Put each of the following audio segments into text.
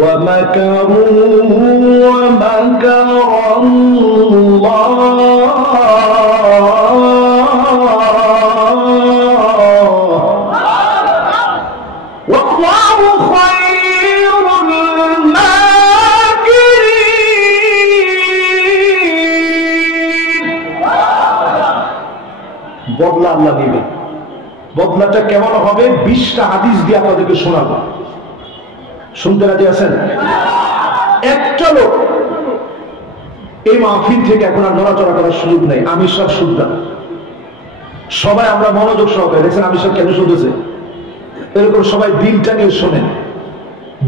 ومكروا ومكر الله والله خير الماكرين। বদলা আল্লাহ দিবেন। বদলাটা কেমন হবে? 20টা হাদিস দিয়ে আপনাদেরকে শোনাবো। শুনতে রাজি আছেন? একটা লোক এই মাহফিল থেকে এখন আর নড়াচড়া করার সুযোগ নেই। আমি সব শুনতা, সবাই আমরা মনোযোগ সহকারে দেখছেন আমি সব কেন শুনতেছে, এরকম সবাই দিলটা নিয়ে শোনেন।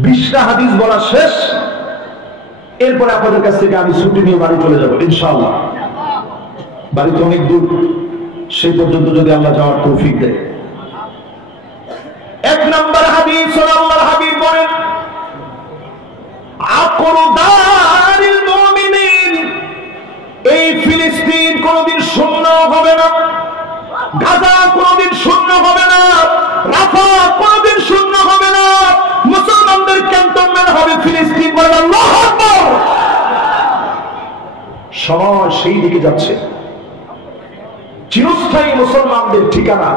20টা হাদিস বলা শেষ, এরপরে আপনাদের কাছ থেকে আমি ছুটি নিয়ে বাড়ি চলে যাবো ইনশাআল্লাহ। বাড়ি তো অনেক দূর, সেই পর্যন্ত যদি আল্লাহ যাওয়ার তৌফিক দেয়। 1 নম্বর হাদিস আল্লাহর হাবিব বলেন, আকরু দারিল মুমিনিন, এই ফিলিস্তিন কোনদিন শূন্য হবে না, গাজা কোনদিন শূন্য হবে না, রাফা কোনদিন শূন্য হবে না, মুসলমানদের ক্যান্টনমেন্ট হবে ফিলিস্তিন। বলেন আল্লাহু আকবার। সময় সেই দিকে যাচ্ছে। চিরস্থায়ী মুসলমানদের ঠিকানা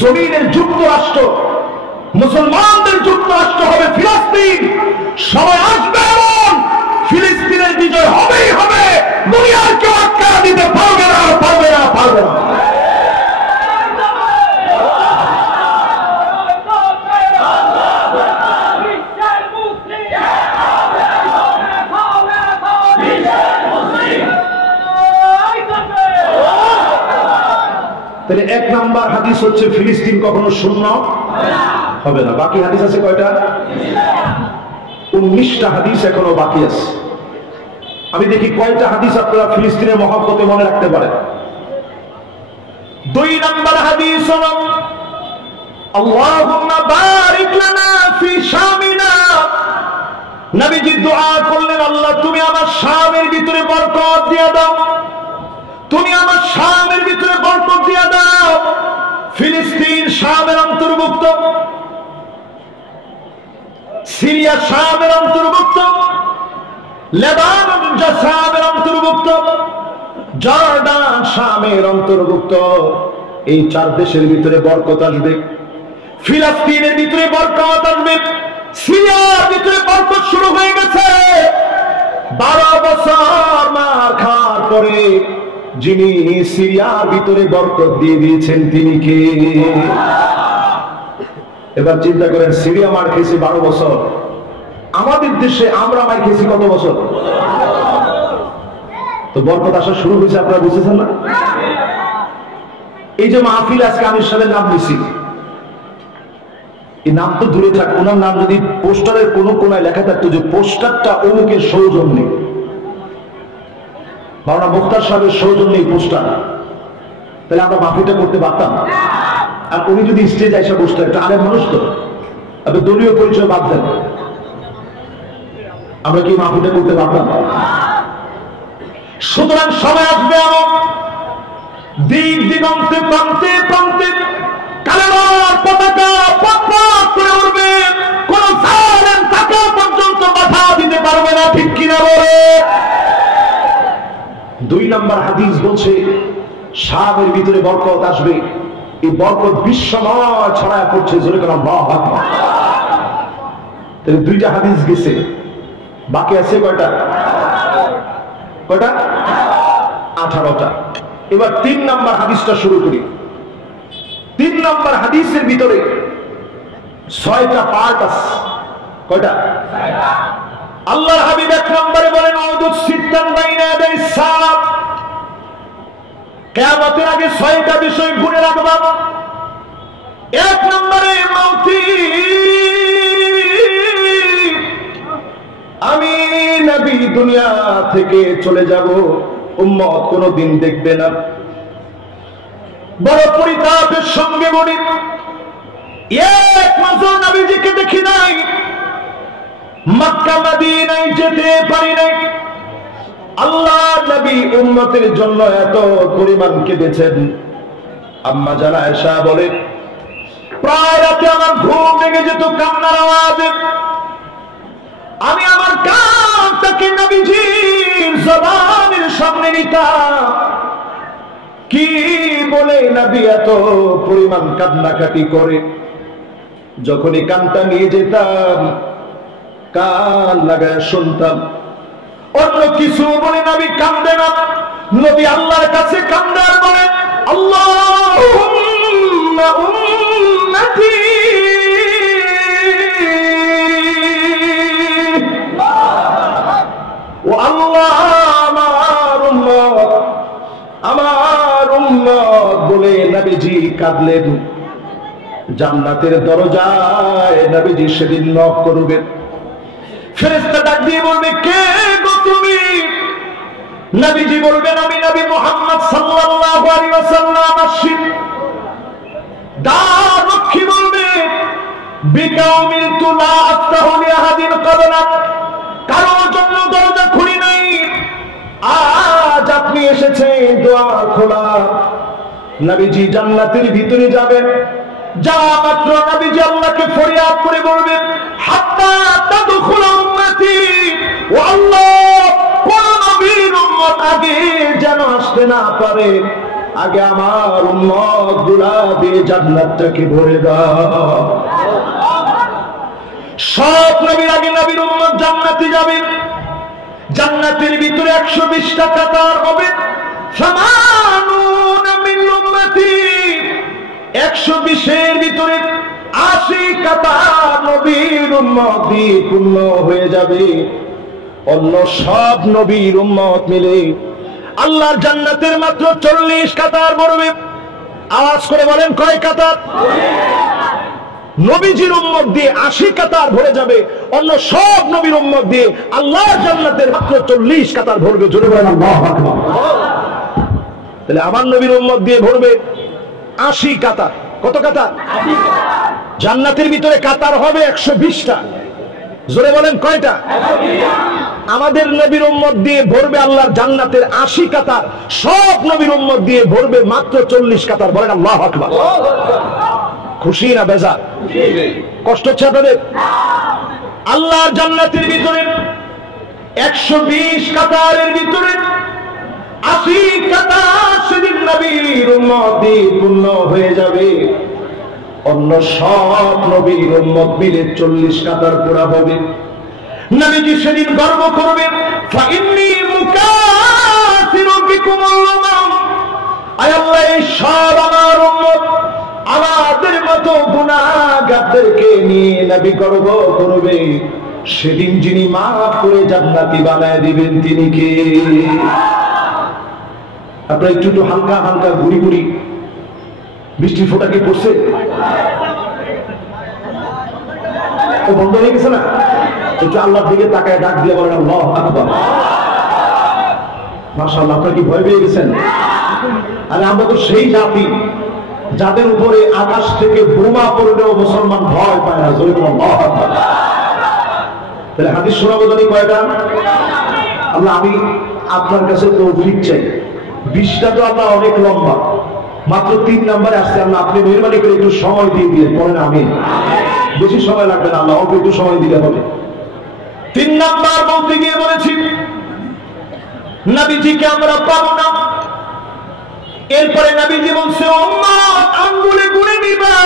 জমিনের যুক্তরাষ্ট্র, মুসলমানদের যুক্তরাষ্ট্র হবে ফিলিস্তিন। সময় আসবে এমন ফিলিস্তিনের বিজয় হবেই হবে, দুনিয়ার কেউ আটকা দিতে পারবে না, পারবে না, পারবে না। তাহলে 1 নম্বর হাদিস হচ্ছে ফিলিস্তিন কখনো শূন্য হবে না। বাকি হাদিস আছে কয়টা? 19টা হাদিস এখনো বাকি আছে। আমি দেখি কয়টা হাদিস আপনারা ফিলিস্তিনের মহব্বতে মনে রাখতে পারেন। 2 নম্বর হাদিস হলো, আল্লাহুম্মা বারিক লানা ফি শামিনা। নবীজি দোয়া করলেন, আল্লাহ তুমি আমার শামের ভিতরে বরকত দিয়ে দাও, তুমি আমার শামের ভিতরে বরকত দিয়ে দাও। ফিলিস্তিন শামের অন্তর্ভুক্ত, সিরিয়া শামের অন্তর্ভুক্ত, লেবানন শামের অন্তর্ভুক্ত, জর্ডান শামের অন্তর্ভুক্ত। এই 4 দেশের ভিতরে বরকত আসবে। ফিলিস্তিনের ভিতরে বরকত আসবে, সিরিয়ার ভিতরে বরকত শুরু হয়ে গেছে। 12 বছর মার খাওয়ার পরে যিনি সিরিয়ার ভিতরে বরকত দিয়ে দিয়েছেন তিনি কে? এবার চিন্তা করেন, সিরিয়া মার খেয়েছে 12 বছর, আমাদের দেশে আমরা মার খেয়েছি কত বছর? তো বরকত আসা শুরু হয়েছে, আপনারা বুঝতেছেন না? এই যে মাহফিল আজকে আমির সাহেবের নাম নিছি, এই নাম তো দূরে থাক, ওনার নাম যদি পোস্টারের কোন কোনায় লেখা থাকতো যে পোস্টারটা অমুকের সৌজন্যে, মাওলানা মুখতার সাহেবের সৌজন্যে এই পোস্টার, তাহলে আমরা মাহফিলটা করতে পারতাম। আর উনি যদি স্টেজে এসে বসতো, একটা আলেম মানুষ তো, আপনি দলীয় পরিচয় বাদ দেন, আমরা কি মাহফিলটা করতে পারতাম? সুতরাং সময় আসবে এমন দিক দিগন্তে প্রান্তে প্রান্তে কালেমার পতাকা পথ করে উঠবে, কোন জালেম তাকে পর্যন্ত বাধা দিতে পারবে না, ঠিক কিনা বলে? 2 নম্বর হাদিস বলছে শামের ভিতরে বরকত আসবে। এই বরকত বিশ্বময় ছড়ায় পড়ছে, জোরে করে আল্লাহু আকবার। তাহলে 2টা হাদিস গেছে, বাকি আছে কয়টা? কয়টা? 18টা। এবার 3 নম্বর হাদিসটা শুরু করি। 3 নম্বর হাদিসের ভিতরে 6টা পার্ট আছে। কয়টা? আল্লাহর হাবিব 1 নম্বরে বলেন, আউযুজ সিত্তান বাইনা ইয়াদাই সালাত, কিয়ামতের আগে 6টা বিষয় গুণে রাখবা। 1 নম্বরে মাউতি, আমি নবী দুনিয়া থেকে চলে যাব, উম্মত কোনদিন দেখবে না। বড় পরিতাপের সঙ্গে বলি, এক নজর নবীজিকে দেখি নাই, মক্কা মদিনায় যেতে পারি নাই। আল্লাহ নবী উম্মতের জন্য এত পরিমাণ কেঁদেছেন। আম্মা জান আয়েশা বলেন, প্রায় রাতে আমার ঘুম ভেঙে যেত কান্নার আওয়াজে। নবীজির জবানের সামনে নিতাম, কি বলে নবী এত পরিমাণ কান্নাকাটি করে। যখনই কানটা নিয়ে যেতাম, কান লাগায় শুনতাম, অন্য কিছু বলে নবী কান্দে না। নবী আল্লাহর কাছে কান্দে আর বলে, আল্লাহুম্মা উম্মতি, ও আল্লাহ আমার উম্মত, আমার উম্মত বলে নবীজি কাঁদলেন। জান্নাতের দরজায় নবীজি সেদিন নক করবেন। ফেরেশতা ডাক দিয়ে বলবে, কে গো তুমি? নবীজি বলবেন, আমি নবী মুহাম্মদ সাল্লাল্লাহু আলাইহি ওয়াসাল্লাম আসছি। দ্বাররক্ষী বলবে, বিকা উমিরতু লা আফতাহু লিআহাদিন ক্বাবলাক, কারোর জন্য দরজা খুলি নাই, আজ আপনি এসেছেন দোয়া খোলা। নবীজি জান্নাতের ভিতরে যাবেন। যা মাত্র নবীজি আল্লাহকে ফরিয়াদ করে বলবেন, হাত্তা তাদখুল উম্মতি, ও আল্লাহ কোন নবীর উম্মত আগে যেন আসতে না পারে, আগে আমার উম্মত গুলা দিয়ে জান্নাতটাকে ভরে দাও। সব নবীর আগে নবীর উম্মত জান্নাতে যাবে। জান্নাতের ভিতরে 120টা কাতার হবে। সামানুন মিন উম্মতি, 120 এর ভিতরে 80 কাতার নবীর উম্মত দিয়ে পূর্ণ হয়ে যাবে। অন্য সব নবীর উম্মত মিলে আল্লাহর জান্নাতের মাত্র 40 কাতার ভরবে। আওয়াজ করে বলেন, কয় কাতার? নবীজির উম্মত দিয়ে 80 কাতার ভরে যাবে, অন্য সব নবীর উম্মত দিয়ে আল্লাহর জান্নাতের মাত্র 40 কাতার ভরবে। জোরে বলেন আল্লাহু আকবার। তাহলে আমার নবীর উম্মত দিয়ে ভরবে 80 কাতার। কত কাতার? জান্নাতের ভিতরে কাতার হবে 120টা। জোরে বলেন, কয়টা? আমাদের নবীর উম্মত দিয়ে ভরবে আল্লাহর জান্নাতের 80 কাতার, সব নবীর উম্মত দিয়ে ভরবে মাত্র 40 কাতার। বলেন আল্লাহু আকবার। খুশি না বেজার? কষ্ট হচ্ছে আপনাদের? আল্লাহর জান্নাতের ভিতরে 120 কাতারের ভিতরে 80 কাতার সেদিন নবীর উম্মত দিয়ে পূর্ণ হয়ে যাবে। অন্য সব নবীর উম্মত মিলে 40 কাতার পুরা হবে। নবীজি সেদিন গর্ব করবেন, ফাইন্নী মুকাসিরু বিকুমুল উমাম, আয় আল্লাহ এই সব আমার উম্মত, আমাদের মতো গুনাহগারদেরকে নিয়ে নবী গর্ব করবে। সেদিন যিনি মাফ করে জান্নাতি বানায় দিবেন তিনি কে? আপনারা একটু হালকা হালকা ঘুরি ঘুরি বৃষ্টির ফোঁটা কি পড়ছে? ও বন্ধ হয়ে গেছে না? একটু আল্লাহর দিকে তাকায় ডাক দিয়ে বলেন আল্লাহু আকবার। মাশাআল্লাহ, আপনারা কি ভয় পেয়ে গেছেন? আরে আমরা তো সেই জাতি যাদের উপরে আকাশ থেকে বোমা পড়লেও মুসলমান ভয় পায় না। জোরে বলেন আল্লাহু আকবার। তাহলে হাদিস শোনাবো জানি কয়টা? আল্লাহ আমি আপনার কাছে তৌফিক চাই। 20টা তো আল্লাহ অনেক লম্বা, মাত্র 3 নম্বরে আসছে। আল্লাহ আপনি মেহরবানি করে একটু সময় দিয়ে দিয়ে পড়েন। আমিন। বেশি সময় লাগবে না, আল্লাহ অল্প একটু সময় দিলে হবে। 3 নাম্বার বলতে গিয়ে বলেছি নবীজিকে আমরা পাবো না। এরপরে নবীজি বলছে, উম্মত আঙ্গুলে গুনে নিবা।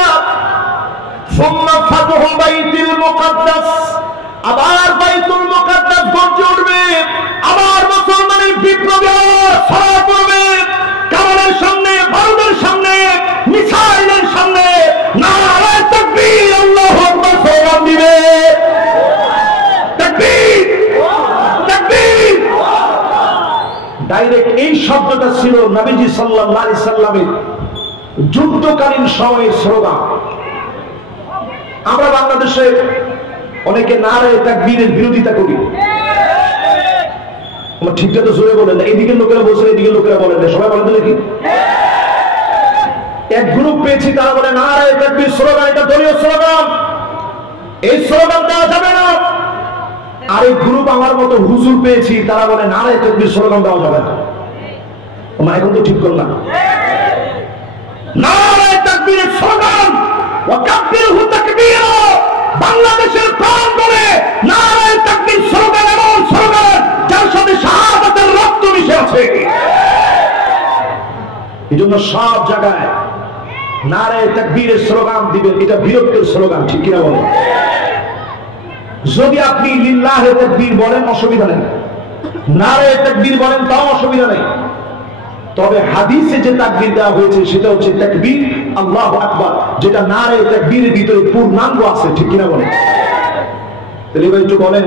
সুম্মা ফাতহু বাইতুল মুকাদ্দাস, আবার বাইতুল মুকাদ্দাস গর্জে উঠবে। আবার মুসলমানের বিপ্লবী ছড়া পড়বে। কামানের সামনে, বারুদের সামনে, মিসাইলের সামনে নারে তাকবীর, আল্লাহু আকবার স্লোগান দিবে। তাকবীর, তাকবীর। ডাইরেক্ট এই শব্দটা ছিল নবীজি সাল্লাল্লাহু আলাইহি সাল্লামের যুদ্ধকালীন সময়ের স্লোগান। আমরা বাংলাদেশে অনেকে নারে তাকবীরের বিরোধিতা করি। ঠিকটা তো জোরে বলেন না। এদিকে লোকেরা বলছে, এদিকে লোকেরা বলেন না। সবাই বলেন তো দেখি। এক গ্রুপ পেয়েছি, তারা বলে নারে তাকবীর স্লোগান এটা দলীয় স্লোগান, এই স্লোগান দেওয়া যাবে না। আরেক গ্রুপ আমার মতো হুজুর পেয়েছি, তারা বলে নারে তাকবীর স্লোগান দেওয়া যাবে না। এখন তো ঠিক করলাম। নারে তাকবীরের স্লোগান, ওয়াকাব্বিরহু তাকবীরা, বাংলাদেশের প্রাণ বলে নারে তাকবীর স্লোগান এমন স্লোগান যা জন্য সব জায়গায় নারে তাকবীরের স্লোগান দিবেন, এটা বিরক্তের স্লোগান, ঠিক কিনা বলেন? যদি আপনি লিল্লাহে তাকবীর বলেন অসুবিধা নেই, নারে তাকবীর বলেন তাও অসুবিধা নেই, তবে হাদিসে যে তাকবীর দেওয়া হয়েছে সেটা হচ্ছে তাকবীর আল্লাহু আকবার, যেটা নারে তাকবীরের ভিতরে পূর্ণাঙ্গ আছে, ঠিক কিনা বলেন? তাহলে এবার একটু বলেন,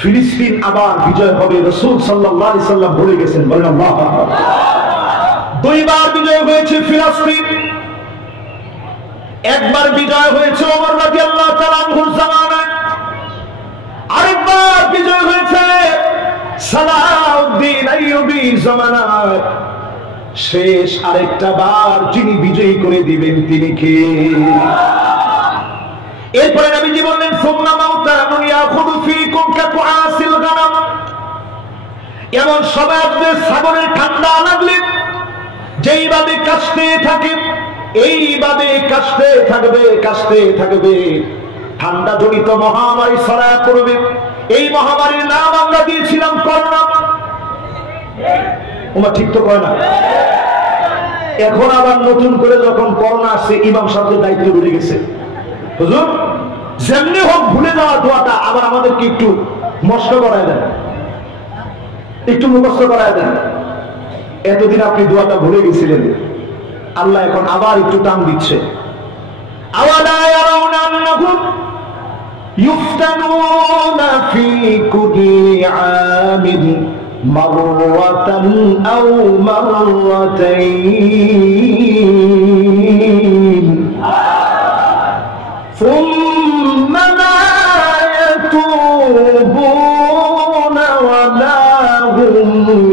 ফিলিস্তিন আবার বিজয় হবে, রাসূল সাল্লাল্লাহু আলাইহি সাল্লাম বলে গেছেন, বলেন আল্লাহু আকবার। দুইবার বিজয় হয়েছে ফিলিস্তিন, একবার বিজয় হয়েছে ওমর রাদিয়াল্লাহু তাআলা আনহুর জামানায়, আরেকবার বিজয় হয়েছে সালাউদ্দিন আইয়ুবী জামানায়। শেষ আরেকটা বার যিনি বিজয়ী করে দিবেন তিনি কে? এরপরে নবীজি বললেন সুম্মা মাউতান ইয়াখুযু ফীকুম কাকুআসিল গানাম, এমন সময় আপনাদের ছাগলের ঠান্ডা লাগলে যেইভাবে কাশতে থাকে এইভাবে কাশতে থাকবে, ঠান্ডা জনিত মহামারী ছড়ায় পড়বে। এই মহামারীর নাম আমরা দিয়েছিলাম করোনা। ওমা ঠিক তো কয় না? এখন আবার নতুন করে যখন করোনা আসছে, ইমাম সাহেবের দায়িত্ব বেড়ে গেছে। হুজুর যেমনি হোক ভুলে যাওয়া দোয়াটা আবার আমাদেরকে একটু মস্ত করায় দেন, একটু মুখস্থ করায় দেন। এতদিন আপনি দোয়াটা ভুলে গেছিলেন, আল্লাহ এখন আবার একটু টান দিচ্ছে। আওয়ালা ইয়ারাউনা আন্নাহুম ইফতানুনা ফি কুল্লি আমিন মাররাতান আও মাররাতাইন সুম্মা লা ইয়াতুবুনা ওয়া লা হুম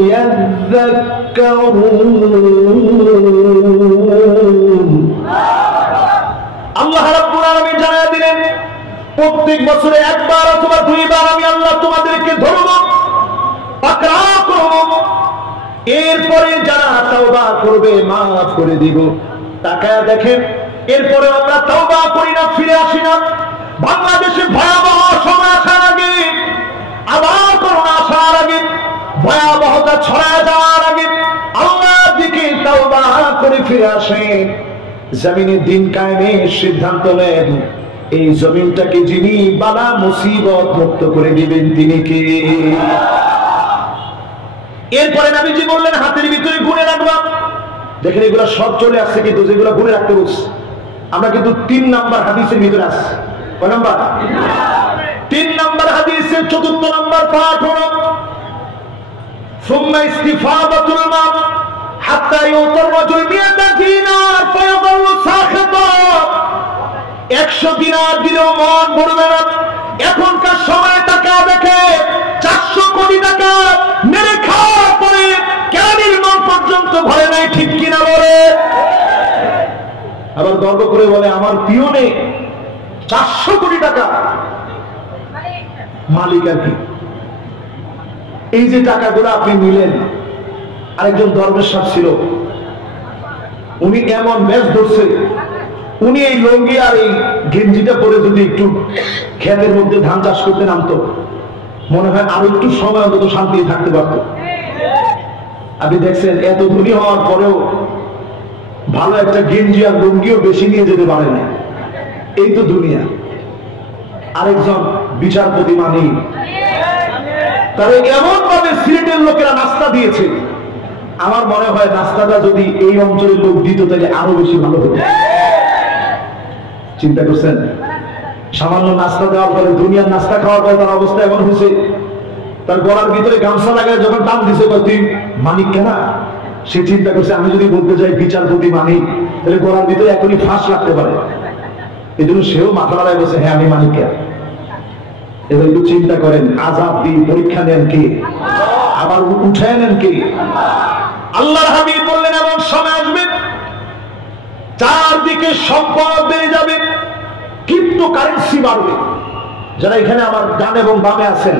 ইয়াযাক্কারুন। আল্লাহ রাব্বুল আলামিন জানায় দিলেন, প্রত্যেক বছরে একবার অথবা দুইবার আমি আল্লাহ তোমাদেরকে ধরব, পাকড়াও করব, এরপরে যারা তওবা করবে মাফ করে দিব। তাকায় দেখেন, এরপরে আমরা তওবা করি না, ফিরে আসি না। বাংলাদেশে ভয়াবহ সময় আসার আগে, আবার করোনা আসার আগে, ভয়াবহতা ছড়ায় যাওয়ার আগে আল্লাহর দিকে তওবা করে ফিরে আসেন, জমিনে দিন কায়েমের সিদ্ধান্ত নেন। এই জমিনটাকে যিনি বালা মুসিবত মুক্ত করে দিবেন তিনি কে? এরপরে নবীজি বললেন হাতের ভিতরে গুণে রাখবা। দেখেন এগুলো সব চলে আসছে, কিন্তু যেগুলো গুণে রাখতে বলছে আমরা কিন্তু 3 নাম্বার হাদিসের ভিতরে আসছি। কয় নাম্বার? 3 নাম্বার হাদিসের 4th নাম্বার পাঠ হলো সুম্মা ইস্তিফাদাতুল মা হাত্তা ইউতার রাজুল মিয়াতা দিনার ফায়াদাল্লু সাখিতা। 100 দিনার দিলেও মন ভরবে না। এখনকার সময় টাকা দেখে 400 কোটি টাকা মেরে খাওয়ার পরে কেরানির মন পর্যন্ত ভরে নাই, ঠিক কিনা বলে? আবার গর্ব করে বলে আমার পিয়নে 400 কোটি টাকা মালিক আর কি। এই যে টাকাগুলো আপনি নিলেন, আরেকজন দরবেশ সাহেব ছিল, উনি এমন ম্যাচ ধরছে, উনি এই লঙ্গি আর এই গেঞ্জিটা পরে যদি একটু ক্ষেতের মধ্যে ধান চাষ করতে নামতো, মনে হয় আরো একটু সময় অন্তত শান্তি থাকতে পারত। আপনি দেখছেন এত ধনী হওয়ার পরেও ভালো একটা গেঞ্জি আর লুঙ্গিও বেশি নিয়ে যেতে পারে না। এই তো দুনিয়া। আরেকজন বিচারপতি মানি, তারা এমন ভাবে সিলেটের লোকেরা নাস্তা দিয়েছে, আমার মনে হয় নাস্তাটা যদি এই অঞ্চলের লোক দিত তাহলে আরো বেশি ভালো হতো। চিন্তা করছেন? সামান্য নাস্তা দেওয়ার পরে, দুনিয়ার নাস্তা খাওয়ার পরে তার অবস্থা এমন হয়েছে, তার গলার ভিতরে গামছা লাগায় যখন টান দিছে তুই মানিক কেনা, সে চিন্তা করছে আমি যদি বলতে যাই বিচারপতি মানিক, তাহলে গলার ভিতরে এখনই ফাঁস লাগতে পারে। এই জন্য সেও মাথা লড়াই বলছে হ্যাঁ আমি মানিক কেনা। এবার একটু চিন্তা করেন, আযাব দিয়ে পরীক্ষা নেন কে? আবার উঠায় নেন কে? আল্লাহর হাবিব বললেন এমন সময় আসবে চারদিকে সম্পদ বেড়ে যাবে, ক্রিপ্টোকারেন্সি বাড়বে। যারা এখানে আমার ডান এবং বামে আছেন,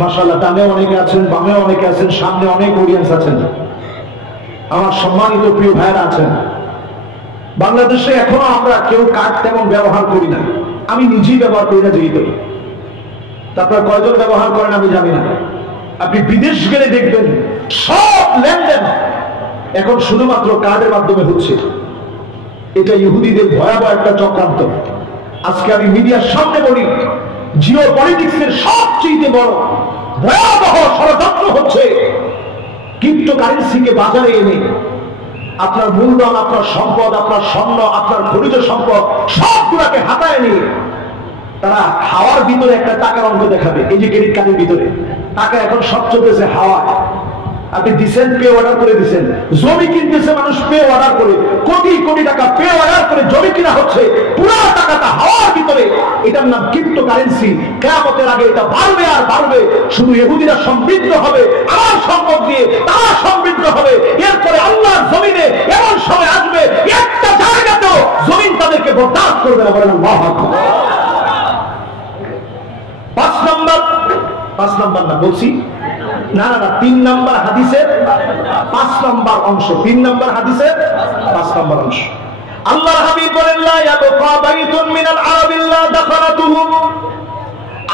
মাশাআল্লাহ, ডানে অনেকে আছেন, বামে অনেকে আছেন, সামনে অনেক অডিয়েন্স আছেন, আমার সম্মানিত প্রিয় ভাইরা আছেন। বাংলাদেশে এখনো আমরা কেউ কার্ড তেমন ব্যবহার করি না। আমি নিজেই ব্যবহার করি না, যেহেতু তারপর কয়জন ব্যবহার করেন আমি জানি না। আপনি বিদেশ গেলে দেখবেন সব লেনদেন এখন শুধুমাত্র কার্ডের মাধ্যমে হচ্ছে। এটা ইহুদিদের ভয়াবহ একটা চক্রান্ত। আজকে আমি মিডিয়ার সামনে বলি, জিও পলিটিক্সের সবচেয়ে বড় ভয়াবহ ষড়যন্ত্র হচ্ছে ক্রিপ্টোকারেন্সিকে বাজারে এনে আপনার মূলধন, আপনার সম্পদ, আপনার স্বর্ণ, আপনার খনিজ সম্পদ সবগুলাকে হাতায় নিয়ে তারা হাওয়ার ভিতরে একটা টাকার অঙ্ক দেখাবে। এই যে ক্রেডিট কার্ডের ভিতরে টাকা এখন সব চলতেছে হাওয়া। আপনি দিচ্ছেন, পে অর্ডার করে দিচ্ছেন, জমি কিনতেছে মানুষ পে অর্ডার করে, কোটি কোটি টাকা পে অর্ডার করে জমি কিনা হচ্ছে, পুরো টাকাটা হাওয়ার ভিতরে। এটার নাম ক্রিপ্টোকারেন্সি। কিয়ামতের আগে এটা বাড়বে আর বাড়বে। শুধু ইহুদিরা সমৃদ্ধ হবে আমার সম্পদ দিয়ে, তারা সমৃদ্ধ হবে। এরপরে আল্লাহর জমিনে এমন সময় আসবে একটা জায়গাতেও জমিন তাদেরকে বরদাস্ত করবে না। বলেন আল্লাহু আকবার। 5 নাম্বার না বলছি, না 3 নাম্বার হাদিসের 5 নাম্বার অংশ। 3 নাম্বার হাদিসের 5 নাম্বার অংশ। আল্লাহর হাবিব বলেন, লা ইয়াবকা বাইতুন মিনাল আরাবি ইল্লা দাখালাতুহু।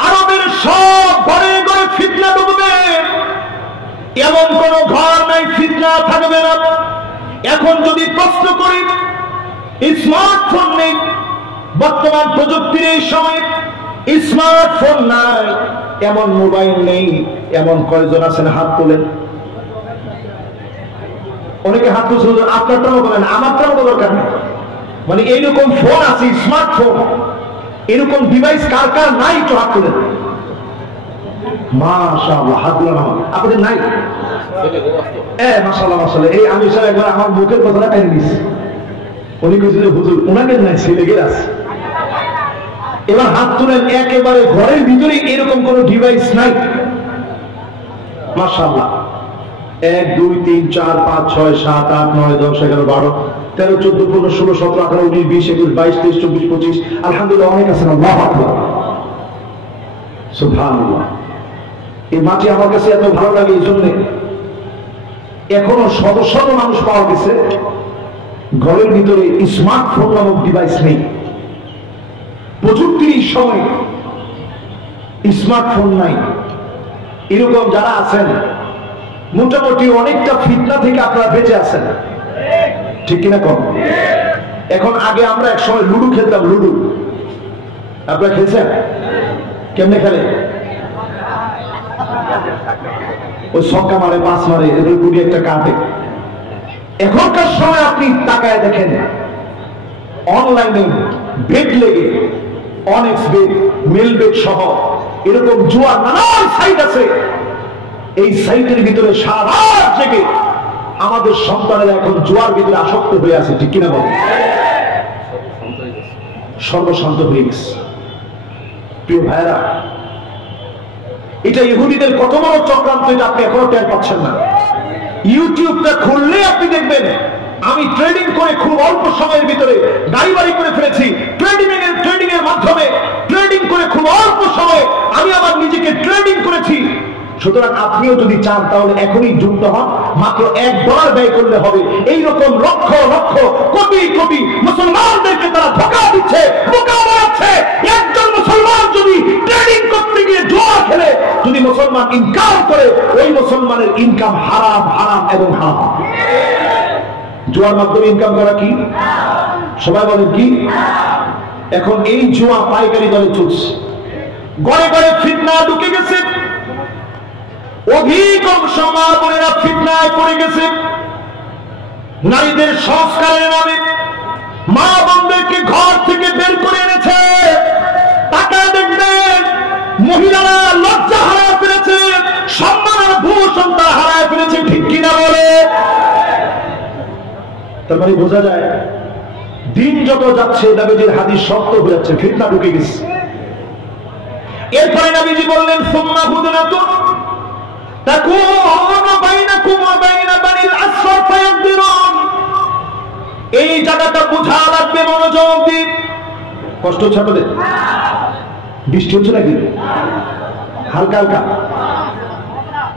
আরবের সব ঘরে ঘরে ফিতনা ঢুকবে, এমন কোন ঘর নাই ফিতনা থাকবে না। এখন যদি প্রশ্ন করি, স্মার্টফোন নেই, বর্তমান প্রযুক্তির এই সময় স্মার্টফোন নাই, এমন মোবাইল নেই, এমন কয়জন আছেন? হাত তোলেন। অনেকে হাত তুলছেন, আপনারটাও বলেন, আমারটাও তো দরকার নেই। মানে এইরকম ফোন আছে, স্মার্টফোন, এরকম ডিভাইস কার কার নাই? তো হাত তোলেন। মাশাআল্লাহ, হাত তুলেন। আপনাদের নাই? মাশাআল্লাহ মাশাআল্লাহ। এই আমি স্যার একবার আমার মুখের কথাটা টেনে দিচ্ছি। উনি কইছিল, হুজুর ওনাদের নাই, ছেলেদের আছে। এবার হাত তুলেন। একেবারে ঘরের ভিতরে এরকম কোন ডিভাইস নাই? মাশাআল্লাহ। 1 2 3 4 5 6 7 8 9 10 11 12 13 14 15 16 17 18 19 20 21 22 23 24 25। আলহামদুলিল্লাহ, অনেক আছেন। আল্লাহু আকবার, সুবহানাল্লাহ। এই মাটি আমার কাছে এত ভালো লাগে এই জন্য, এখনো শত শত মানুষ পাওয়া গেছে ঘরের ভিতরে স্মার্টফোন নামক ডিভাইস নেই। প্রযুক্তির সময় স্মার্টফোন নাই। এরকম যারা আছেন মোটামুটি অনেকটা ফিতনা থেকে আপনারা বেঁচে আছেন, ঠিক কিনা কম? এখন আগে আমরা এক সময় লুডু খেলতাম। লুডু আপনারা খেলছেন? কেমনে খেলে? ওই ছক্কা মারে, পাঁচ মারে, এদের গুটি একটা কাটে। এখনকার সময় আপনি তাকায় দেখেন, অনলাইনে বেট লেগে, অনেক্স বেট, মেল বেট সহ এরকম জুয়া নানান সাইট আছে। এই সাইটের ভিতরে সারা রাত জেগে আমাদের সন্তানেরা এখন জুয়ার ভিতরে আসক্ত হয়ে আছে, ঠিক কিনা বলেন? সর্বশান্ত হয়ে গেছে। প্রিয় ভাইরা, এটা ইহুদিদের কত বড় চক্রান্ত, এটা আপনি এখনো টের পাচ্ছেন না। ইউটিউবটা খুললে আপনি দেখবেন, আমি ট্রেডিং করে খুব অল্প সময়ের ভিতরে গাড়ি বাড়ি করে ফেলেছি। ট্রেডিং এর মাধ্যমে ট্রেডিং করে খুব অল্প সময়ে আমি আমার নিজেকে ট্রেডিং করেছি। সুতরাং আপনিও যদি চান তাহলে এখনই যুক্ত হন। মাত্র $1 ব্যয় করলে হবে। এইরকম লক্ষ লক্ষ কোটি কোটি মুসলমানদেরকে তারা ধোঁকা দিচ্ছে, বোকা বানাচ্ছে। একজন মুসলমান যদি ট্রেডিং করতে গিয়ে জুয়া খেলে, যদি মুসলমান ইনকাম করে, ওই মুসলমানের ইনকাম হারাম, হারাম এবং হারাম। জুয়ার মাধ্যমে ইনকাম করা কি? সবাই বলেন কি? এখন এই জুয়া পাইকারি দরে চলছে, ঘরে ঘরে ফিতনা ঢুকে গেছে। অধিকাংশ মা বোনেরা ফিতনায় পড়ে গেছে। নারীদের সংস্কারের নামে মা বোনদেরকে ঘর থেকে বের করে এনেছে। টাকা দেখবেন মহিলারা লজ্জা হারায় ফেলেছে, সম্মানের ভূষণ তারা হারায় ফেলেছে, ঠিক কিনা বলে? তার মানে বোঝা যায় দিন যত যাচ্ছে নবীজির হাদিস সত্য হয়ে যাচ্ছে, ফিতনা ঢুকে গেছে। এরপরে নবীজি বললেন, সুম্মা হুদনাতুন তাকুনু বাইনাকুম ওয়া বাইনা বানিল আসফার ফায়াকদিরুন। এই জায়গাটা বোঝা লাগবে, মনোযোগ দিন। কষ্ট হচ্ছে আপনাদের? বৃষ্টি হচ্ছে নাকি? হালকা হালকা?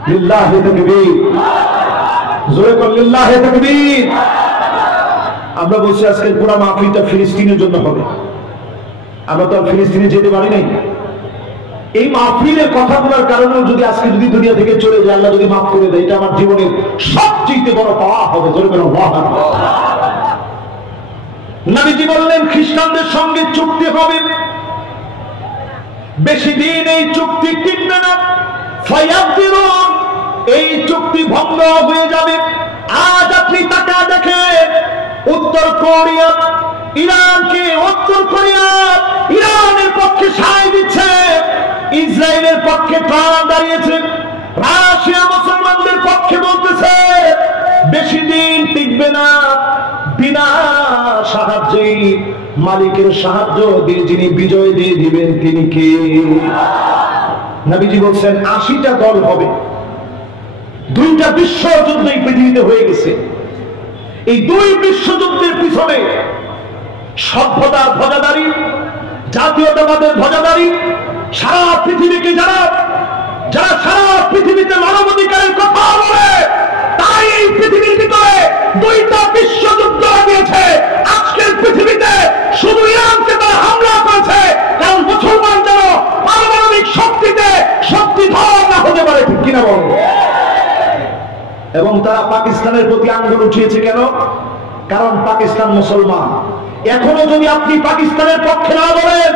লিল্লাহি তাকবীর, জোরে বল লিল্লাহি তাকবীর। আমরা বলছি আজকের পুরো মাহফিলটা ফিলিস্তিনের জন্য হবে। আমরা তো আর ফিলিস্তিনে যেতে পারি নাই। এই মাহফিলের কথা বলার কারণে যদি আজকে যদি দুনিয়া থেকে চলে যায়, আল্লাহ যদি মাফ করে দেয়, এটা আমার জীবনের সবচেয়ে বড় পাওয়া হবে। ধরবেন আল্লাহ। নবীজি বললেন খ্রিস্টানদের সঙ্গে চুক্তি হবে, বেশি দিন এই চুক্তি টিকবে না। ফায়াবদিরুন, এই চুক্তি ভঙ্গ হয়ে যাবে। আজ আপনি তাকা দেখেন, উত্তর কোরিয়া ইরানকে, উত্তর কোরিয়া ইরানের পক্ষে সায় দিচ্ছে, ইসরায়েলের পক্ষে ট্রাম্প দাঁড়িয়েছে, রাশিয়া মুসলমানদের পক্ষে বলতেছে বেশি দিন টিকবে না। বিনা সাহায্যে মালিকের সাহায্য দিয়ে যিনি বিজয় দিয়ে দিবেন তিনি কে? নবীজি বলছেন 80টা দল হবে। 2টা বিশ্বযুদ্ধ এই পৃথিবীতে হয়ে গেছে। এই 2 বিশ্বযুদ্ধের পিছনে সভ্যতার ধ্বজাধারী, জাতীয়তাবাদের ধ্বজাধারী, সারা পৃথিবীকে যারা সারা পৃথিবীতে মানবাধিকারের কথা বলে, তাই এই পৃথিবীর ভিতরে 2টা বিশ্বযুদ্ধ লাগিয়েছে। আজকের পৃথিবীতে শুধু ইরানকে তারা হামলা করেছে, কারণ মুসলমান যেন পারমাণবিক শক্তিতে শক্তিধর না হতে পারে, ঠিক কিনা বলো? এবং তারা পাকিস্তানের প্রতি আঙ্গুল উঠিয়েছে কেন? কারণ পাকিস্তান মুসলমান। এখনো যদি আপনি পাকিস্তানের পক্ষে না বলেন,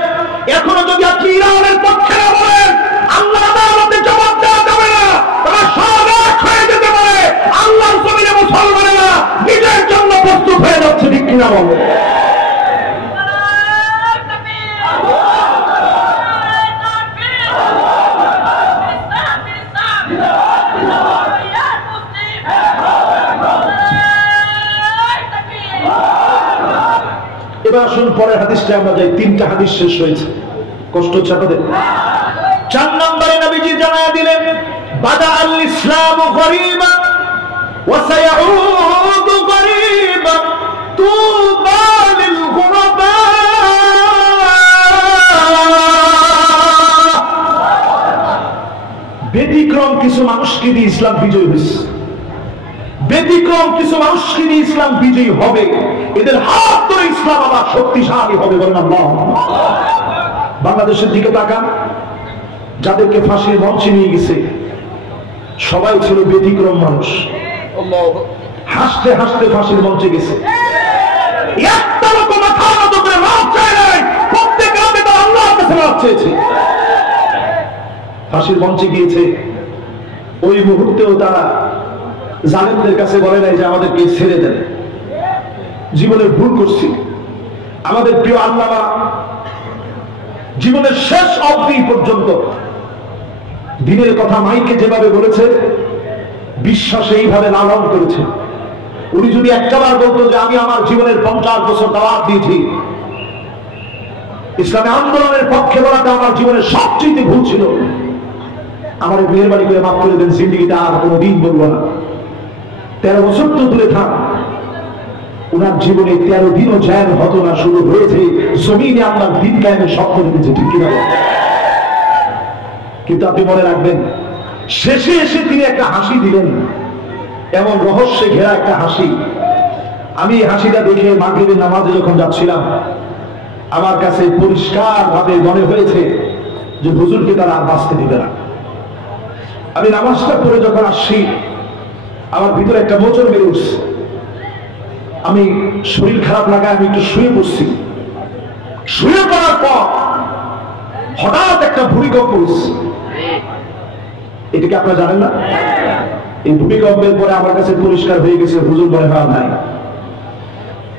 এখনো যদি আপনি ইরানের পক্ষে না বলেন, আল্লাহ আদালতে জবাব দেওয়া যাবে না। তারা সব এক হয়ে যেতে পারে। আল্লাহর জমিনে মুসলমানেরা নিজের জন্য প্রস্তুত হয়ে যাচ্ছে, ঠিক কিনা বলো? এবার আসুন পরের হাদিসটা আমরা যাই। 3টা হাদিস শেষ হয়েছে, কষ্ট হচ্ছে আপনাদের। 4 নম্বরে নবীজি জানায়া দিলেন বাদা আল ইসলামু গরীবা ওয়া সায়াউদু গরীবা তুবা লিল গুরবা। ব্যতিক্রম কিছু মানুষকে দিয়ে ইসলাম বিজয় হয়েছে, ব্যতিক্রম কিছু মানুষকে দিয়ে ইসলাম বিজয়ী হবে। এদের হাত ধরে ইসলাম আবার শক্তিশালী হবে, বলেন আল্লাহ। বাংলাদেশের দিকে তাকান, যাদেরকে ফাঁসির মঞ্চে নিয়ে গেছে সবাই ছিল ব্যতিক্রম মানুষ। হাসতে হাসতে ফাঁসির মঞ্চে গেছে, একটা লোক মাথা নত করে মাপ চায় নাই, প্রত্যেক রাতে তারা আল্লাহর কাছে মাপ চেয়েছে। ফাঁসির মঞ্চে গিয়েছে, ওই মুহূর্তেও তারা জালেমদের কাছে বলে নাই যে আমাদেরকে ছেড়ে দেন, জীবনে ভুল করছি। আমাদের প্রিয় আল্লামা জীবনের শেষ অবধি পর্যন্ত দিনের কথা মাইকে যেভাবে বলেছে, বিশ্বাসে এইভাবে লালন করেছে। উনি যদি একটাবার বলতো যে আমি আমার জীবনের 50 বছর দাওয়াত দিয়েছি, ইসলামী আন্দোলনের পক্ষে বলাটা আমার জীবনের সবচেয়ে ভুল ছিল, আমার মেহরবানি করে মাফ করে দেন, জিন্দিগিটা আর কোনোদিন বলবো না। 13 বছর তো দূরে থাক, উনার জীবনে 13 দিনও জ্ঞান হতো না, শুরু হয়েছে জমিনে আল্লাহর দিন কায়েমের স্বপ্ন দেখেছে, ঠিক কিনা? কিন্তু আপনি মনে রাখবেন, শেষে এসে তিনি একটা হাসি দিলেন, এমন রহস্যে ঘেরা একটা হাসি। আমি এই হাসিটা দেখে মাগরিবের নামাজে যখন যাচ্ছিলাম, আমার কাছে পরিষ্কার ভাবে মনে হয়েছে যে হুজুরকে তারা আর বাঁচতে দিবে না। আমি নামাজটা পড়ে যখন আসছি, আমার ভিতরে একটা মোচড় মেরে উঠছে। আমি শরীর খারাপ লাগায় আমি একটু শুয়ে পড়ছি। শুয়ে পড়ার পর হঠাৎ একটা ভূমিকম্প উঠছে। এটাকে আপনারা জানেন না? এই ভূমিকম্পের পরে আমার কাছে পরিষ্কার হয়ে গেছে হুজুর মনে হয় নাই।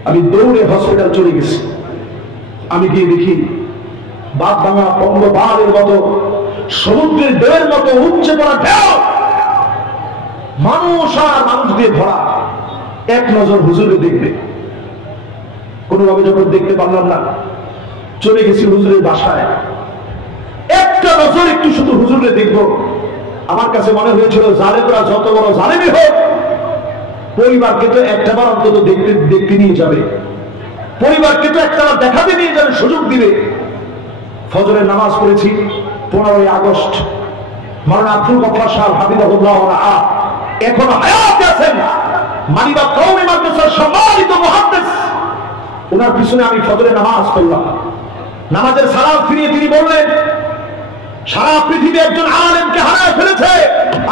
আমি দৌড়ে হসপিটাল চলে গেছি। আমি গিয়ে দেখি বাদ ভাঙা পঙ্গপালের মতো, সমুদ্রের ঢেউয়ের মতো উচ্চে পড়া ঢেউ, মানুষ আর মানুষ দিয়ে ভরা। এক নজর হুজুরে দেখবে, কোনোভাবে যখন দেখতে পারলাম না, চলে গেছি হুজুরের বাসায়। একটা নজর একটু শুধু হুজুরে দেখবো। আমার কাছে মনে হয়েছিল জালেমরা যত বড় জালেমই হোক, পরিবারকে তো একটাবার অন্তত দেখতে নিয়ে যাবে, পরিবারকে তো একটাবার দেখাতে নিয়ে যাবে, সুযোগ দিবে। ফজরের নামাজ পড়েছি 15ই আগস্ট। মাওলানা আব্দুল গফফার সাহেব হাফিজাহুল্লাহ এখনো হায়াতে আছেন, মানিবা কওমি মাদ্রাসার সম্মানিত মুহাদ্দিস। ওনার পিছনে আমি ফজরের নামাজ পড়লাম। নামাজের সালাম ফিরিয়ে তিনি বললেন, সারা পৃথিবী একজন আলেমকে হারায় ফেলেছে,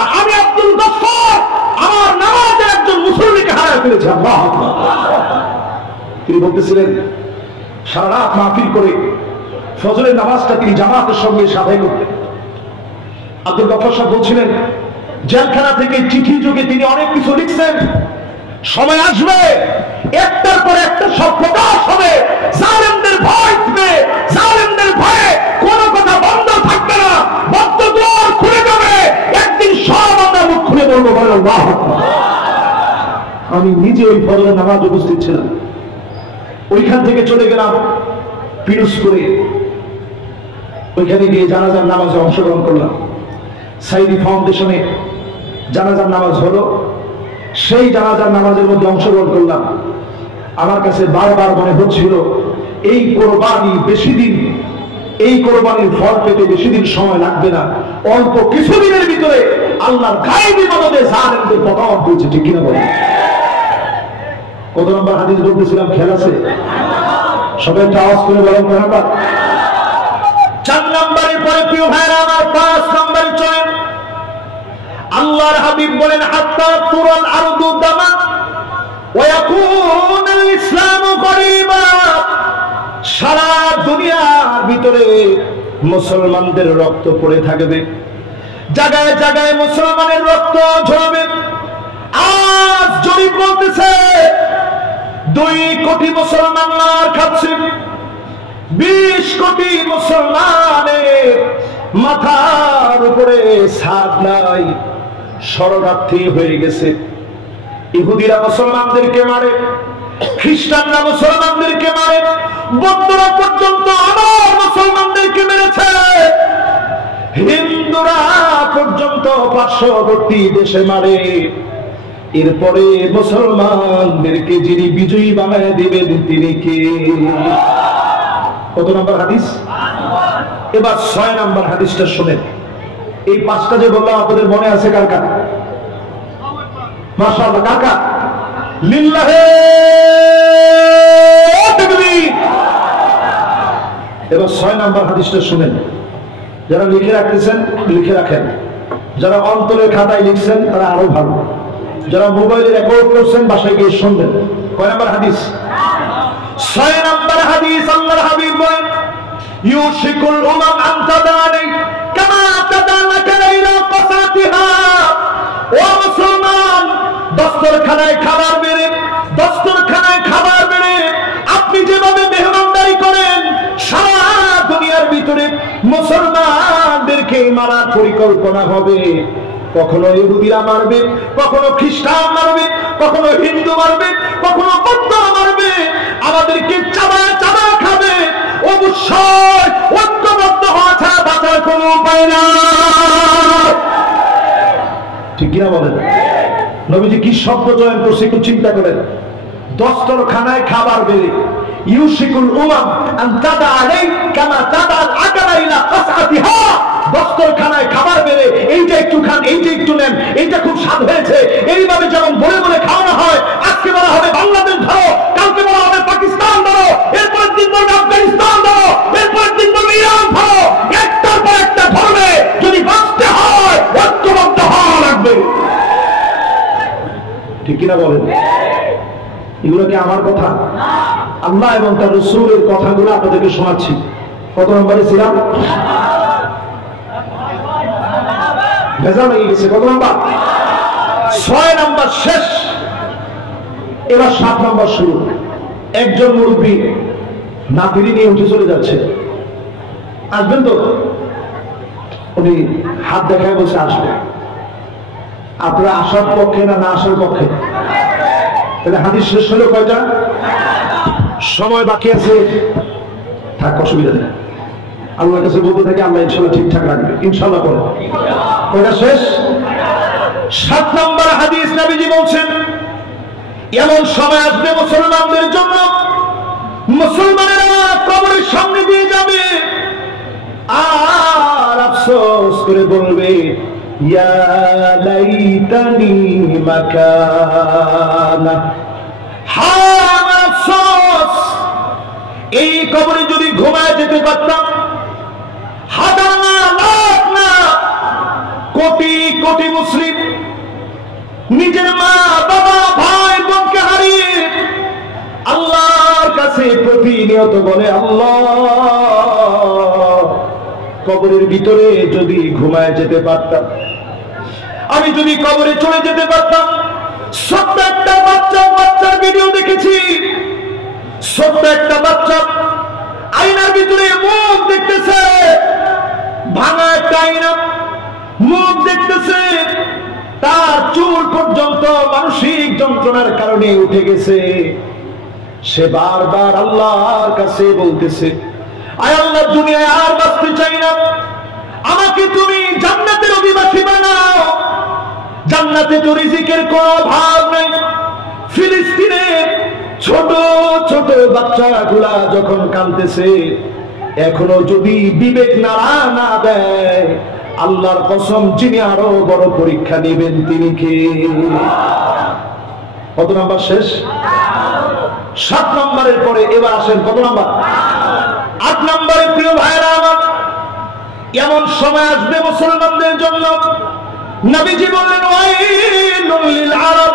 আর আমি আব্দুল গফফার আমার নামাজে একজন মুসল্লিকে হারায় ফেলেছে। আল্লাহু আকবার। তিনি বলতেছিলেন সারা রাত মাহফিল করে ফজরের নামাজটা তিনি জামাতের সঙ্গে আদায় করতেন। আব্দুল গফফার সাহেব বলছিলেন জেলখানা থেকে চিঠি যুগে তিনি অনেক কিছু লিখছেন, সময় আসবে একটার পর একটা সব প্রকাশ হবে, জালেমদের ভয় থাকবে, জালেমদের ভয়ে কোনো কথা বন্ধ থাকবে না, বদ্ধ দুয়ার খুলে যাবে, একদিন সব আমরা মুখ খুলে বলবো বলেন আল্লাহু আকবার। আমি নিজে ওই ফজরের নামাজ উপস্থিত ছিলাম। ওইখান থেকে চলে গেলাম পিরোজপুরে, ওইখানে গিয়ে জানাজার নামাজে অংশগ্রহণ করলাম। সাইদি ফাউন্ডেশনে জানাজার নামাজ হলো, সেই জানাজার নামাজের মধ্যে অংশগ্রহণ করলাম। আমার কাছে বারবার মনে হচ্ছিল এই কোরবানি বেশি দিন, এই কোরবানির ফল পেতে বেশি দিন সময় লাগবে না, অল্প কিছুদিনের ভিতরে আল্লাহর গায়েবী মদদে জালেমদের পতন হয়েছে। ঠিক কিনা বলেন? কত নম্বর হাদিস বলতেছিলাম খেয়াল আছে? সবাই একটা আওয়াজ করে বলেন কয়বার? 4 নম্বরের পরে প্রিয় ভাইরা আমার 5 নম্বরে চলেন। আল্লাহর হাবিব বলেন হাত্তা তুরাল আরদু দামা ওয়া ইয়াকুনুল ইসলামু গরিবা। সারা দুনিয়ার ভিতরে মুসলমানদের রক্ত পড়ে থাকবে, জায়গায় জায়গায় মুসলমানের রক্ত ঝরবে। আজ জরিপ বলতেছে 2 কোটি মুসলমান মার খাচ্ছে, 20 কোটি মুসলমানের মাথার উপরে ছাদ নাই, শরণার্থী হয়ে গেছে। ইহুদিরা মুসলমানদেরকে মারে, খ্রিস্টানরা মুসলমানদেরকে মারে, বৌদ্ধরা পর্যন্ত আমার মুসলমানদেরকে মেরেছে, হিন্দুরা পর্যন্ত পার্শ্ববর্তী দেশে মারে। এরপরে মুসলমানদেরকে যিনি বিজয়ী বানায় দিবেন তিনি কে? কত নম্বর হাদিস? এবার 6 নম্বর হাদিসটা শুনেন। এই 5টা যে বললাম আপনাদের মনে আছে কার কার? মাশাআল্লাহ, কার কার? লিল্লাহে তাকবীর। এবার 6 নম্বর হাদিসটা শুনেন। যারা লিখে রাখতেছেন লিখে রাখেন, যারা অন্তরের খাতায় লিখছেন তারা আরো ভালো, যারা মোবাইলে রেকর্ড করছেন বাসায় গিয়ে শুনবেন। কয় নম্বর হাদিস? 6 নম্বর হাদিস। আল্লাহর হাবিব বলেন ইউশিকুল উমাম আন তাদানি কামা তাদালাকা ইলা কাসাতিহা। ও মুসলমান, দস্তরখানায় খাবার বেড়ে, দস্তরখানায় খাবার বেড়ে আপনি যেভাবে মেহমানদারি করেন, সারা দুনিয়ার ভিতরে মুসলমানদেরকে মারার পরিকল্পনা হবে। কখনো ইহুদিরা মারবে, কখনো খ্রিস্টান মারবে, কখনো হিন্দু মারবে, কখনো বৌদ্ধ মারবে, আমাদেরকে চাবায় চাবায় খাবে। অবশ্যই ঐক্যবদ্ধ হওয়া ছাড়া বাঁচার কোনো উপায় না। ঠিক কিনা বলেন? নবীজি কি শব্দ চয়ন করছে একটু চিন্তা করেন। দস্তরখানায় খাবার বেড়ে, ইউশিকুল উমাম আন তাদা আলাই কামা তাদাল আকলা ইলা কাসআতিহা। দস্তরখানায় খাবার বেড়ে এইটা একটু খান, এইটা একটু নেন, এইটা খুব স্বাদ হয়েছে, এইভাবে যেমন বলে বলে খাওয়ানো হয়। আজকে বলা হবে বাংলাদেশ ধরো, কালকে বলা হবে পাকিস্তান ধরো, এরপরের দিন বলবে আফগানিস্তান ধরো, এরপরের দিন বলবে ইরান ধরো। একটার পর একটা ধরবে। যদি বাঁচতে হয় ঐক্যবদ্ধ হওয়া লাগবে। ঠিক কিনা বলেন? এগুলো কি আমার কথা? আল্লাহ এবং তার রাসূলের কথাগুলো আপনাদেরকে শোনাচ্ছি। কত নম্বরে ছিলাম? ভেজা লেগে গেছে। কত নম্বর? 6 নম্বর শেষ। এবার 7 নম্বর শুরু। একজন মুরব্বী নাতিনি নিয়ে উঠে চলে যাচ্ছে, আসবেন তো? উনি হাত দেখায় বসে আসবে। আপনারা আসার পক্ষে না না আসার পক্ষে? তাহলে হাদিস শেষ হলো কয়টা? সময় বাকি আছে, থাক, অসুবিধা নেই। আল্লাহর কাছে বলতে থাকি, আল্লাহ ইনশাআল্লাহ ঠিকঠাক রাখবে। ইনশাআল্লাহ করে কয়টা শেষ? 7 নম্বর হাদিস। নবীজি বলছেন এমন সময় আসবে মুসলমানদের জন্য, মুসলমানেরা কবরের সামনে দিয়ে যাবে আর আফসোস করে বলবে ইয়া লাইতানি মাকানা। হায় আমার আফসোস, এই কবরে যদি ঘুমায় যেতে পারতাম, হাজার না লাখ কোটি কোটি মুসলিম নিজের মা বাবা ভাই বোনকে হারিয়ে আল্লাহর কাছে প্রতিনিয়ত বলে, আল্লাহ, কবরের ভিতরে যদি ঘুমায় যেতে পারতাম, আমি যদি কবরে চলে যেতে পারতাম। ছোট্ট একটা বাচ্চার ভিডিও দেখেছি। ছোট্ট একটা বাচ্চা আয়নার ভিতরে মুখ দেখতেছে, ভাঙা একটা আয়না, মুখ দেখতেছে, তার চুল পর্যন্ত মানসিক যন্ত্রণার কারণে উঠে গেছে। সে বারবার আল্লাহর কাছে বলতেছে, আয় আল্লাহ, দুনিয়ায় আর বাঁচতে চাই না, আমাকে তুমি জান্নাতের অধিবাসী বানাও। জান্নাতে তো রিজিকের কোনো অভাব নেই। ফিলিস্তিনের ছোট ছোট বাচ্চাগুলা যখন কাঁদতেছে, এখনো যদি বিবেক নাড়া না দেয়, আল্লাহর কসম, যিনি আরো বড় পরীক্ষা নেবেন তিনি কে? কত নাম্বার শেষ? 7 নম্বরের পরে এবার আসেন কত নাম্বার? 8 নম্বরে। প্রিয় ভাইরা আমার, এমন সময় আসবে মুসলমানদের জন্য, নবীজি বললেন, ওয়াইলুল লিল আরব,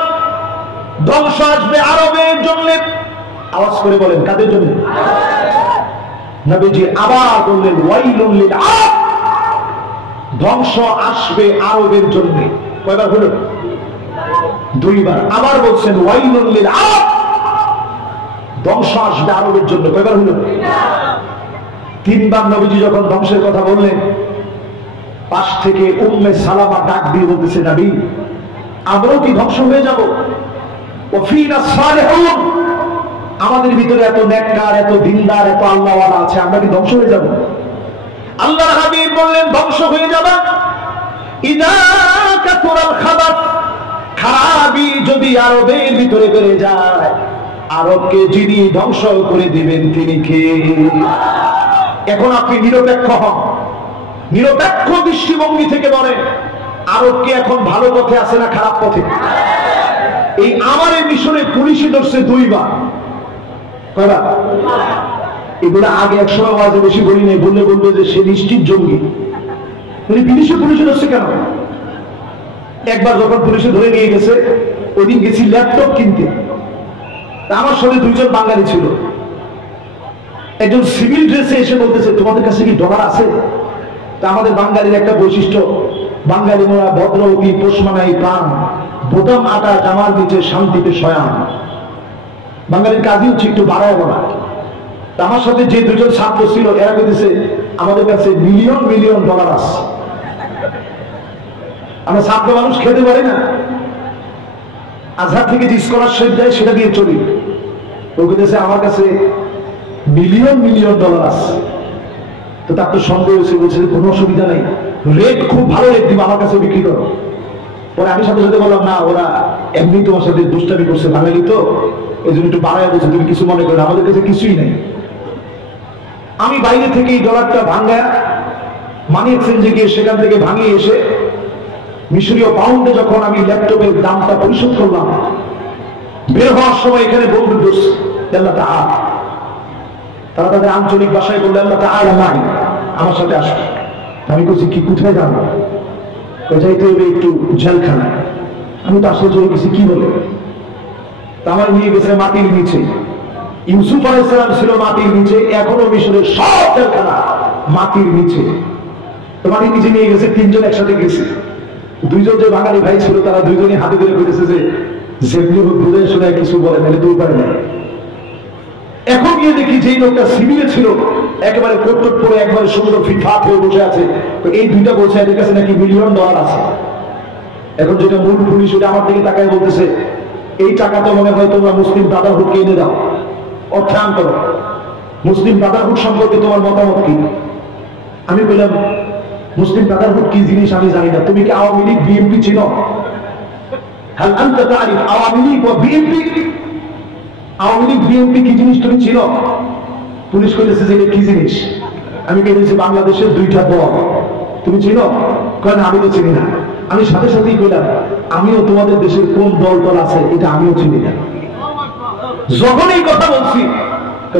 ধ্বংস আসবে আরবের জন্য। আওয়াজ করে বলেন, কাদের জন্য? নবীজি আবার বললেন, ওয়াইলুল লিল আরব, ধ্বংস আসবে আরবের জন্য। কয়বার হলো? 2 বার। আবার বলছেন, ওয়াইলুল লিল আরব, ধ্বংস আসবে আরবের জন্য। কয়বার হলো? 3 বার। নবীজি যখন ধ্বংসের কথা বললেন, পাশ থেকে উম্মে সালামা ডাক দিয়ে বলতেছে, নবী, আমরাও কি ধ্বংস হয়ে যাব? ওয়াফিনা সালিহুন, আমাদের ভিতরে এত নেককার, এত দিনদার, এত আল্লাহওয়ালা আছে, আমরা কি ধ্বংস হয়ে যাব? আল্লাহর হাবিব বললেন, ধ্বংস হয়ে যাবে ইদা কাতুরাল খাবাত, খারাপি যদি আরবের ভিতরে বেড়ে যায়, আরবকে যিনি ধ্বংস করে দিবেন তিনি কে? এখন আপনি নিরপেক্ষ হন, নিরপেক্ষ দৃষ্টিভঙ্গি থেকে বলেন, আরবকে এখন ভালো পথে আছে না খারাপ পথে? এই আমার মিশনে পুলিশে ধরছে 2 বার। কয়বার? এগুলো আগে এক সময় আওয়াজে বেশি বলি নাই, বললে বলবে যে সে নিশ্চিত জঙ্গি। পুলিশে ধরছে কেন? একবার যখন পুলিশে ধরে নিয়ে গেছে, ওই দিন গেছি ল্যাপটপ কিনতে, আমার সাথে 2 জন বাঙালি ছিল। একজন সিভিল ড্রেসে এসে বলতেছে, তোমাদের কাছে কি ডলার আছে? তা আমাদের বাঙালির একটা বৈশিষ্ট্য, বাঙালি মোরা ভদ্র অতি পোষমানাই প্রাণ, বোতাম আটা জামার নিচে শান্তিতে শয়ান। বাঙালির কাজই হচ্ছে একটু বাড়ায় বলা। আমার সাথে যে 2 জন ছাত্র ছিল, এরা বলতেছে আমাদের কাছে মিলিয়ন মিলিয়ন ডলার আছে। আমরা ছাত্র মানুষ খেতে পারি না, আজহার থেকে যে স্কলারশিপ দেয় সেটা দিয়ে চলি। ও বলতেছে আমার কাছে মিলিয়ন মিলিয়ন ডলার আছে। তো তার তো সন্দেহ হয়েছে, বলছে কোনো অসুবিধা নেই, রেট খুব ভালো রেট দিব, আমার কাছে বিক্রি করো। পরে আমি সাথে সাথে বললাম, না, ওরা এমনি তোমার সাথে দুষ্টামি করছে, বাঙালি তো, এই জন্য একটু বাড়ায় বলছে, তুমি কিছু মনে করো, আমাদের কাছে কিছুই নেই। আমি বাইরে থেকে এই ডলারটা ভাঙায় মানি এক্সচেঞ্জে গিয়ে সেখান থেকে ভাঙিয়ে এসে মিশরীয় পাউন্ডে যখন আমি ল্যাপটপের দামটা পরিশোধ করলাম, বের হওয়ার সময় এখানে বন্ধু দোষ আল্লাহ তাআলা, তারা তাদের আঞ্চলিক ভাষায় বললে, আল্লাহ তাআলা নাই, আমার সাথে আসো। আমি বলছি, কি কোথায় যাবো? যাইতে হবে একটু জেলখানায়। আমি তো আসলে চলে গেছি, কি বলে? আমার নিয়ে গেছে মাটির নিচে। ইউসুফ আলাইহিস সালাম ছিল মাটির নিচে, এখনো মিশরের সব জেলখানা মাটির নিচে। তো মাটির নিচে নিয়ে গেছে, 3 জন একসাথে গেছে। 2 জন যে বাঙালি ভাই ছিল, তারা 2 জনই হাতে ধরে করেছে যে যেমনি বুঝে শুনে কিছু বলে, নাহলে 2 পারে না। এখন গিয়ে দেখি যে লোকটা সিভিলে ছিল, একেবারে কোট পরে একবারে সুন্দর ফিটফাট হয়ে বসে আছে। তো এই 2টা বলছে এদের কাছে নাকি মিলিয়ন ডলার আছে। এখন যেটা মূল পুলিশ, ওটা আমার দিকে তাকায় বলতেছে, এই টাকা তো মনে হয় তোমরা মুসলিম ব্রাদারহুডকে এনে দাও, অর্থায়ন করো। মুসলিম ব্রাদারহুড সম্পর্কে তোমার মতামত কি? আমি বললাম, মুসলিম ব্রাদারহুড কি জিনিস আমি জানি না। তুমি কি আওয়ামী লীগ বিএনপি চিনো? হাল আনতা তারিফ আওয়ামী লীগ ও বিএনপি? আওয়ামী লীগ বিএনপি কি জিনিস তুমি চিনো? পুলিশ কইতেছে যে কি জিনিস? আমি বলেছি বাংলাদেশের 2টা দল, তুমি চিনো? কয় না, আমি তো চিনি না। আমি সাথে সাথেই কইলাম, আমিও তোমাদের দেশের কোন দল আছে এটা আমিও চিনি না। যখন এই কথা বলছি,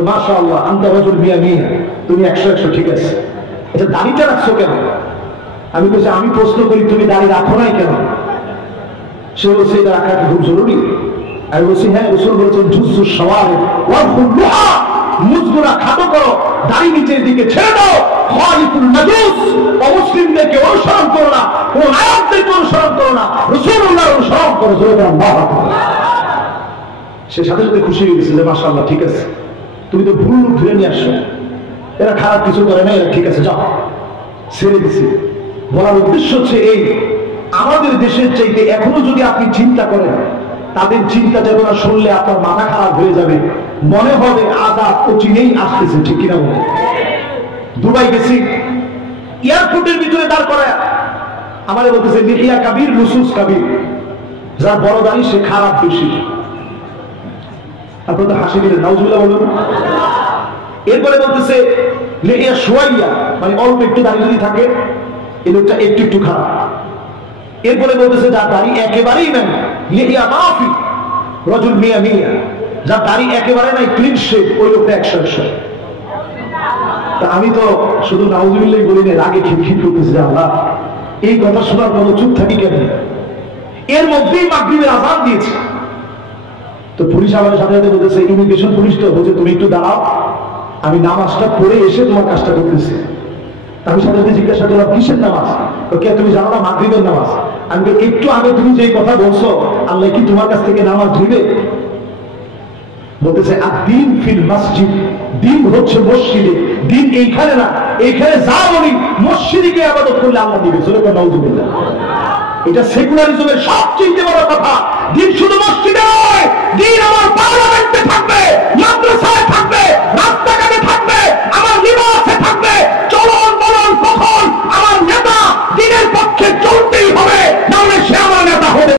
মাশাআল্লাহ আনতা রাজুল মিয়া মিয়া, তুমি 100 ঠিক আছে। আচ্ছা, দাড়িটা রাখছো কেন? আমি বলছি আমি প্রশ্ন করি তুমি দাড়ি রাখো নাই কেন? সে বলছে এটা রাখা কি খুব জরুরি? আমি বলছি হ্যাঁ, রাসূল বলেছেন জুসু শাওয়ারিব ওয়াকুল্লুহা, মুজগুরা খাটো করো, দাড়ি নিচের দিকে ছেড়ে দাও। খালিফুল মাজুস, অমুসলিমদেরকে অনুসরণ করো না, কোন আয়াতদেরকে অনুসরণ করো না, রাসূলুল্লাহর অনুসরণ করো। আল্লাহু আকবার। সে সাথে সাথে খুশি হয়ে গেছে যে মাশাআল্লাহ, ঠিক আছে, তুমি তো ভুল ধরে নিয়ে আসছো, এরা খারাপ কিছু করে না, এরা ঠিক আছে, যাও, ছেড়ে দিছি। বলার উদ্দেশ্য হচ্ছে এই, আমাদের দেশের চাইতে এখনো যদি আপনি চিন্তা করেন, তাদের চিন্তা চেতনা শুনলে আপনার মাথা খারাপ হয়ে যাবে, মনে হবে আযাব অচিরেই আসতেছে, ঠিক কিনা বলে? দুবাই গেছি, এয়ারপোর্টের ভিতরে দাঁড় করায় আমাদের বলতেছে লিহিয়া কাবির লুসুস কাবির, যার বড় দাড়ি সে খারাপ বেশি। আপনার তো হাসি দিলেন, নাউজুবিল্লাহ বলুন। এরপরে বলতেছে লিহিয়া শুয়াইয়া, মানে অল্প একটু দাড়ি যদি থাকে এই লোকটা একটু একটু খারাপ। এরপরে বলতেছে যার দাড়ি একেবারেই নাই, লিহিয়া মাফি রজুল মিয়া মিয়া, যার দাড়ি একেবারে নাই, ক্লিন শেভ, ওই লোকটা 100-100। তা আমি তো শুধু নাউজুবিল্লাহ বলি না, রাগে খিটখিট করতেছি, আল্লাহ এই কথা শোনার পর চুপ থাকি কেন? এর মধ্যেই মাগরিবের আযান দিয়েছে। তো পুলিশ আমাদের সাথে সাথে বলতেছে, ইমিগ্রেশন পুলিশ তো বলছে তুমি একটু দাঁড়াও, আমি নামাজটা পড়ে এসে তোমার কাজটা করতেছি। আমি সাথে সাথে জিজ্ঞাসা করলাম কিসের নামাজ? কে তুমি জানো না মাগরিবের নামাজ? আমি একটু আগে তুমি যে কথা বলছো, আল্লাহ কি তোমার কাছ থেকে নামাজ দিবে? বলতেছে আদ-দীন ফিল মসজিদ, দিন হচ্ছে মসজিদে, দিন এইখানে না, এইখানে যা বলি মসজিদে গিয়ে ইবাদত করলে আল্লাহ দিবে। সুবহানাল্লাহ, নাউযুবিল্লাহ। এটা সেকুলারিজমের সবচেয়ে বড় কথা। দিন শুধু মসজিদে নয়, দিন আমার পার্লামেন্টে থাকবে, মাদ্রাসায় থাকবে, রাস্তাঘাটে থাকবে, আমার লিবাসে থাকবে, চলন বলন কখন আমার নেতা দিনের পক্ষে